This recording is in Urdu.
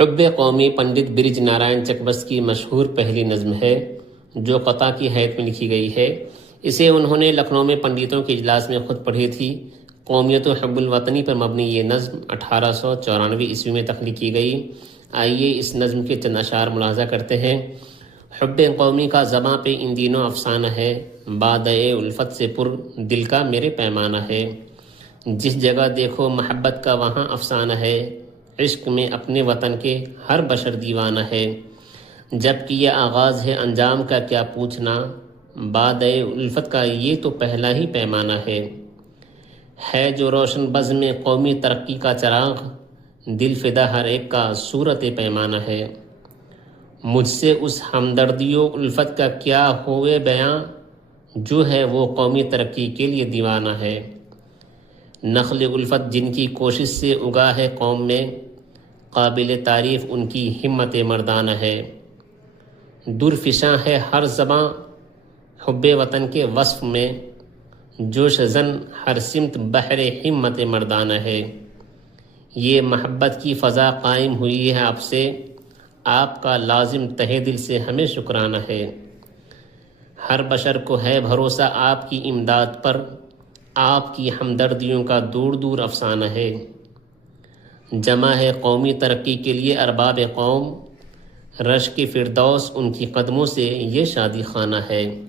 حب قومی پنڈت برج نارائن چکبس کی مشہور پہلی نظم ہے جو قطع کی حیت میں لکھی گئی ہے۔ اسے انہوں نے لکھنؤ میں پنڈتوں کے اجلاس میں خود پڑھی تھی۔ قومیت و حب الوطنی پر مبنی یہ نظم 1894 عیسوی میں تخلیق کی گئی۔ آئیے اس نظم کے چند اشعار ملاحظہ کرتے ہیں۔ حب قومی کا زباں پہ ان دینوں افسانہ ہے، بادئ الفت سے پر دل کا میرے پیمانہ ہے۔ جس جگہ دیکھو محبت کا وہاں افسانہ ہے، عشق میں اپنے وطن کے ہر بشر دیوانہ ہے۔ جب کہ یہ آغاز ہے انجام کا کیا پوچھنا، بادئ الفت کا یہ تو پہلا ہی پیمانہ ہے جو روشن بزم میں قومی ترقی کا چراغ، دل فدا ہر ایک کا صورت پیمانہ ہے۔ مجھ سے اس ہمدردی و الفت کا کیا ہوئے بیاں، جو ہے وہ قومی ترقی کے لیے دیوانہ ہے۔ نخل الفت جن کی کوشش سے اگا ہے قوم میں، قابل تعریف ان کی ہمت مردانہ ہے۔ درفشاں ہے ہر زباں حب وطن کے وصف میں، جوش زن ہر سمت بحر ہمت مردانہ ہے۔ یہ محبت کی فضا قائم ہوئی ہے آپ سے، آپ کا لازم تہہ دل سے ہمیں شکرانہ ہے۔ ہر بشر کو ہے بھروسہ آپ کی امداد پر، آپ کی ہمدردیوں کا دور دور افسانہ ہے۔ جمع ہے قومی ترقی کے لیے ارباب قوم، رشک فردوس ان کی قدموں سے یہ شادی خانہ ہے۔